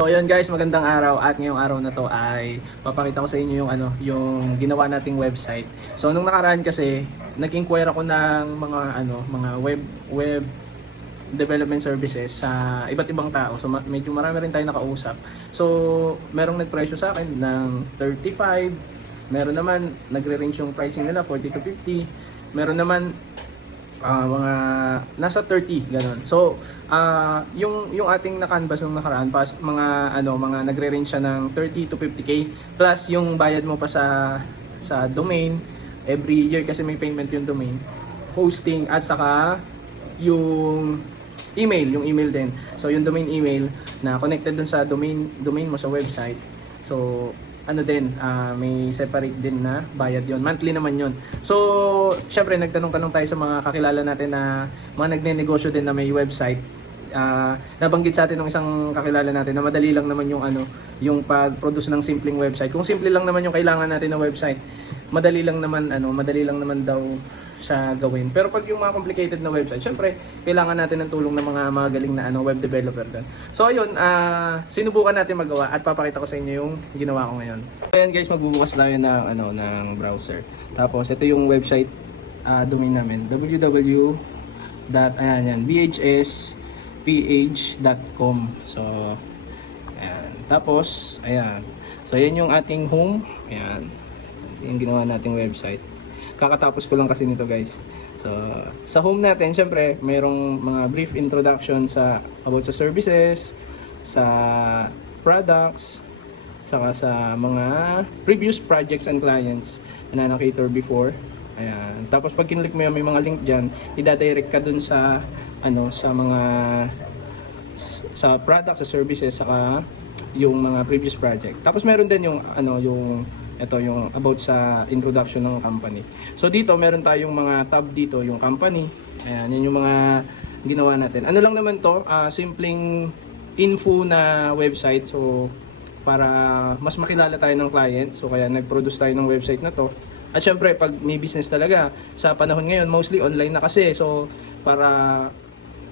So ayun guys, magandang araw at ngayong araw na to ay papakita ko sa inyo yung ginawa nating website. So nung nakaraan kasi nag-inquire ako ng mga web development services sa iba't ibang tao. So medyo marami rin tayong nakausap. So merong nagpresyo sa akin ng 35, meron naman nagre-range yung pricing nila 40 to 50. Meron naman mga nasa 30 ganun. So, yung ating na-canvas nung nakaraan mga nagre-range siya ng 30 to 50k plus yung bayad mo pa sa domain every year kasi may payment yung domain, hosting at saka yung email din. So, yung domain email na connected dun sa domain mo sa website. So, may separate din na bayad yon, monthly naman yon. So syempre nagtanong-tanong tayo sa mga kakilala natin na mga nagnenegosyo din na may website. Nabanggit sa atin ng isang kakilala natin na madali lang naman yung pag-produce ng simpleng website. Kung simple lang naman yung kailangan natin na website, madali lang naman daw siya gawin. Pero pag yung mga complicated na website, syempre kailangan natin ng tulong ng mga magaling na web developer doon. So ayun, sinubukan natin magawa at papakita ko sa inyo yung ginawa ko ngayon. Ayan guys, magbubukas tayo ng browser. Tapos ito yung website domain namin, bhsph.com. So ayan. Tapos ayan. So ayan yung ating home. Ayan. Yung ginawa nating website. Kakatapos ko lang kasi nito guys. So sa home natin, syempre mayroong mga brief introduction about sa services, sa products, saka sa mga previous projects and clients na na-cater before. Ayan. Tapos pag kinlik mo yan, may mga link diyan, i-direct ka dun sa sa products, sa services, saka yung mga previous project. Tapos meron din yung yung about sa introduction ng company. So dito meron tayong mga tab dito, yung company. Ayan, yan yung mga ginawa natin. Ano lang naman to, simpleng info na website. So para mas makilala tayo ng client. So kaya nag-produce tayo ng website na to. At syempre pag may business talaga, sa panahon ngayon mostly online na kasi. So para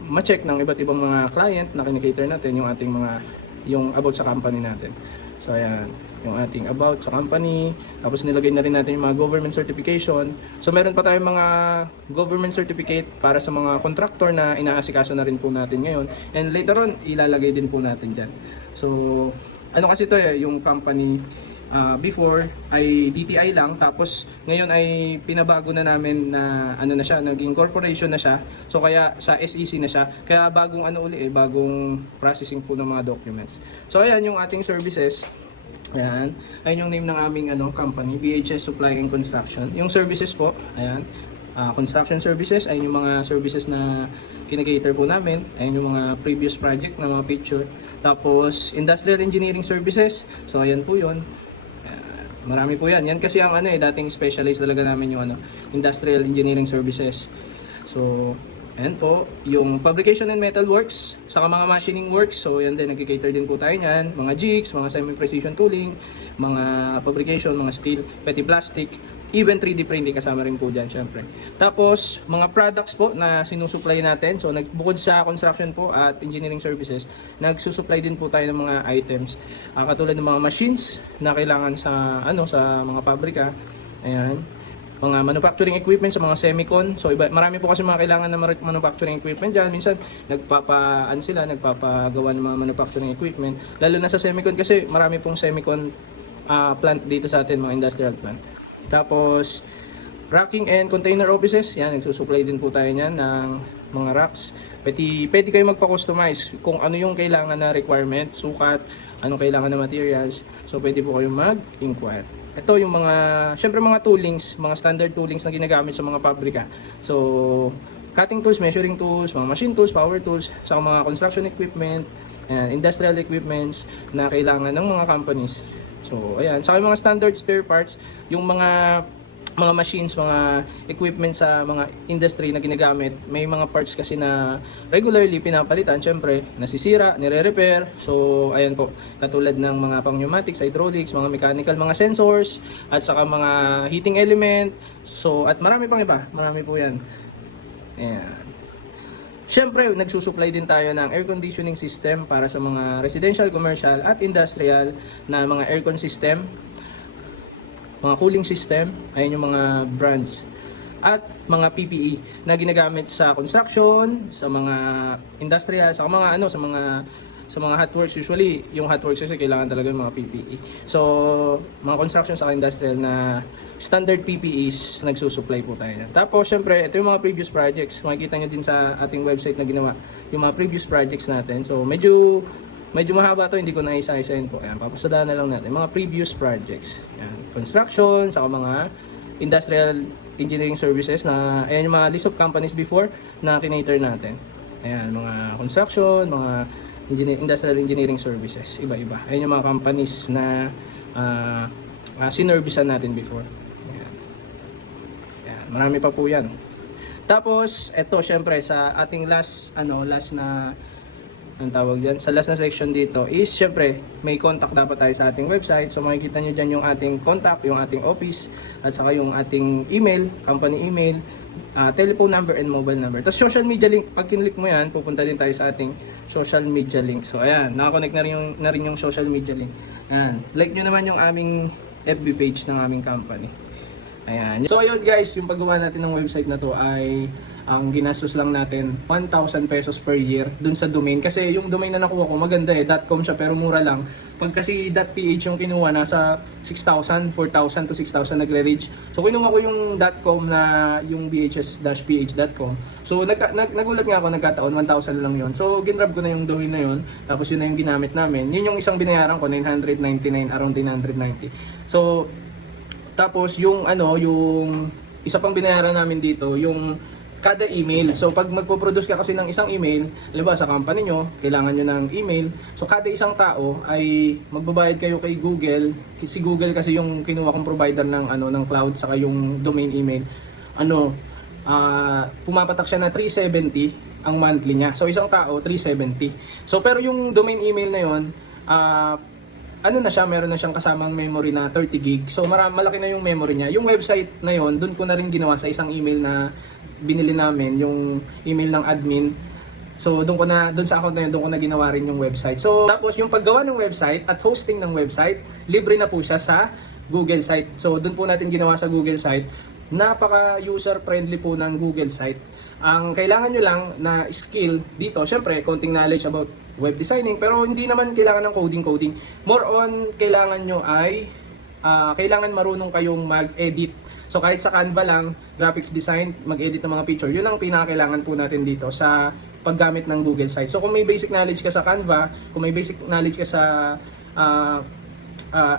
ma-check ng iba't ibang mga client na kinikater natin yung about sa company natin. So ayan, yung ating about sa company. Tapos nilagay na rin natin yung mga government certification. So meron pa tayong mga government certificate para sa mga contractor na inaasikaso na rin po natin ngayon. And later on, ilalagay din po natin dyan. So kasi ito yung company before ay DTI lang, tapos ngayon ay pinabago na namin na naging corporation na siya. So kaya sa SEC na siya. Kaya bagong processing po ng mga documents. So ayan yung ating services. Ayan, ayun yung name ng aming company, BHS Supply and Construction. Yung services po, ayan, construction services, ayun yung mga services na kinikater po namin. Ayun yung mga previous project na mga picture. Tapos industrial engineering services. So ayan po 'yon. Marami po 'yan. Yan kasi ang dating specialized talaga namin yung industrial engineering services. So ayan po, yung fabrication and metalworks, saka mga machining works. So yan din, nag-cater din po tayo niyan. Mga jigs, mga semi-precision tooling, mga fabrication, mga steel, petty plastic, even 3D printing kasama rin po dyan syempre. Tapos mga products po na sinusupply natin. So bukod sa construction po at engineering services, nagsusupply din po tayo ng mga items. Katulad ng mga machines na kailangan sa mga pabrika. Ayan. Mga manufacturing equipment sa mga semicon. So marami po kasi mga kailangan na manufacturing equipment diyan. Minsan nagpapagawa ng mga manufacturing equipment. Lalo na sa semicon kasi marami pong semicon plant dito sa atin, mga industrial plant. Tapos racking and container offices, yan, nagsusupply din po tayo niyan ng mga racks. Pwede kayo magpa-customize kung ano yung kailangan na requirement, sukat, anong kailangan na materials. So pwede po kayong mag-inquire. Ito yung syempre mga toolings, mga standard toolings na ginagamit sa mga pabrika. So cutting tools, measuring tools, mga machine tools, power tools, sa mga construction equipment, industrial equipments na kailangan ng mga companies. So ayan, sa mga standard spare parts, yung mga machines, mga equipment sa mga industry na ginagamit, may mga parts kasi na regularly pinapalitan, syempre nasisira, nire-repair. So ayan po, katulad ng mga pang-pneumatics, hydraulics, mga mechanical, mga sensors, at saka mga heating element. So at marami pang iba, marami po yan. Ayan. Siyempre, nagsusupply din tayo ng air conditioning system para sa mga residential, commercial at industrial na mga aircon system, mga cooling system, ayun yung mga brands. At mga PPE na ginagamit sa construction, sa mga industrial, sa mga hotworks. Usually, yung hotworks kasi kailangan talaga ng mga PPE. So, mga construction sa industrial na standard PPEs, nagsusupply po tayo yan. Tapos, syempre, ito yung mga previous projects. Makikita nyo din sa ating website na ginawa, yung mga previous projects natin. So, medyo mahaba to, hindi ko na isa-isahin po. Ayan, papasadaan na lang natin. Mga previous projects. Ayan, construction, saka mga industrial engineering services na, ayan yung mga list of companies before na kinater natin. Ayan, mga construction, mga industrial engineering services, iba-iba. Ayan yung mga companies na sinervisan natin before. Ayan. Ayan, marami pa po yan. Tapos, eto syempre sa ating last na ang tawag dyan, sa last na section dito is syempre may contact dapat tayo sa ating website. So makikita nyo dyan yung ating contact, yung ating office, at saka yung ating email, company email, telephone number and mobile number. Tapos social media link, pag kinlik mo yan, pupunta din tayo sa ating social media link. So ayan, nakakonect na rin yung social media link. Ayan, like nyo naman yung aming FB page ng aming company. Ayan. So ayun guys, yung paggawa natin ng website na to ay ang ginastos lang natin 1,000 pesos per year dun sa domain. Kasi yung domain na nakuha ko maganda .com siya pero mura lang. Pag kasi .ph yung kinuha, nasa 6,000, 4,000 to 6,000 nagre-range. So kinuha ko yung .com na yung bhs-ph.com. So nagulat nga ako, nagkataon 1,000 lang yon. So ginrab ko na yung domain na yon. Tapos yun na yung ginamit namin. Yun yung isang binayaran ko, 999, around 990. So tapos yung yung isa pang binayaran namin dito, yung kada email. So pag magpo-produce ka kasi ng isang email, halimbawa sa company nyo, kailangan nyo ng email. So kada isang tao ay magbabayad kayo kay Google. Si Google kasi yung kinuha kong provider ng ng cloud saka yung domain email. Pumapatak siya na 370 ang monthly niya. So isang tao 370. So pero yung domain email na yon, na siya, meron na siyang kasamang memory na 30 gig. So malaki na yung memory niya. Yung website na yon, doon ko na rin ginawa sa isang email na binili namin, yung email ng admin. So doon sa account na yun, doon ko na ginawa rin yung website. So tapos yung paggawa ng website at hosting ng website, libre na po siya sa Google site. So doon po natin ginawa sa Google site. Napaka user friendly po ng Google site. Ang kailangan nyo lang na skill dito, syempre konting knowledge about web designing, pero hindi naman kailangan ng coding. More on kailangan nyo ay kailangan marunong kayong mag-edit. So kahit sa Canva lang, graphics design, mag-edit ng mga picture, yun ang pinakakailangan po natin dito sa paggamit ng Google site. So kung may basic knowledge ka sa Canva, kung may basic knowledge ka sa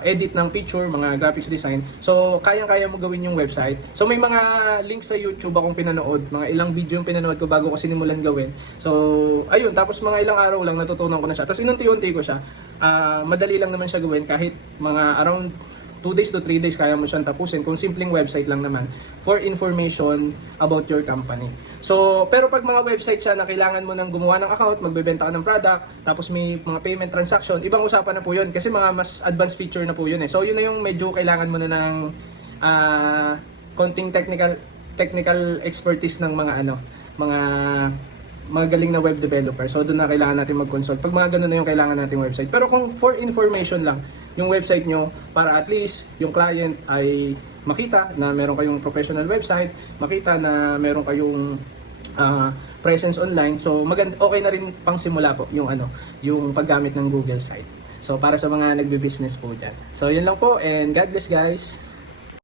edit ng picture, mga graphics design, so kayang-kaya mo gawin yung website. So may mga links sa YouTube akong pinanood, mga ilang video yung pinanood ko bago ko sinimulan gawin. So ayun, tapos mga ilang araw lang natutunan ko na siya. Tapos inunti-unti ko siya. Madali lang naman siya gawin, kahit mga around 2 days to 3 days kaya mo siyang tapusin kung simpleng website lang naman for information about your company. So, pero pag mga website siya na kailangan mo nang gumawa ng account, magbebenta ka ng product, tapos may mga payment transaction, ibang usapan na po yun kasi mga mas advanced feature na po yun eh. So, yun na yung medyo kailangan mo na ng konting technical expertise ng mga mga galing na web developer. So doon na kailangan natin mag-consult. Pag mga ganun na yung kailangan nating website. Pero kung for information lang, yung website nyo, para at least yung client ay makita na meron kayong professional website, makita na meron kayong presence online. So okay na rin pang simula po yung yung paggamit ng Google site. So para sa mga nagbe-business po dyan. So yun lang po, and God bless guys.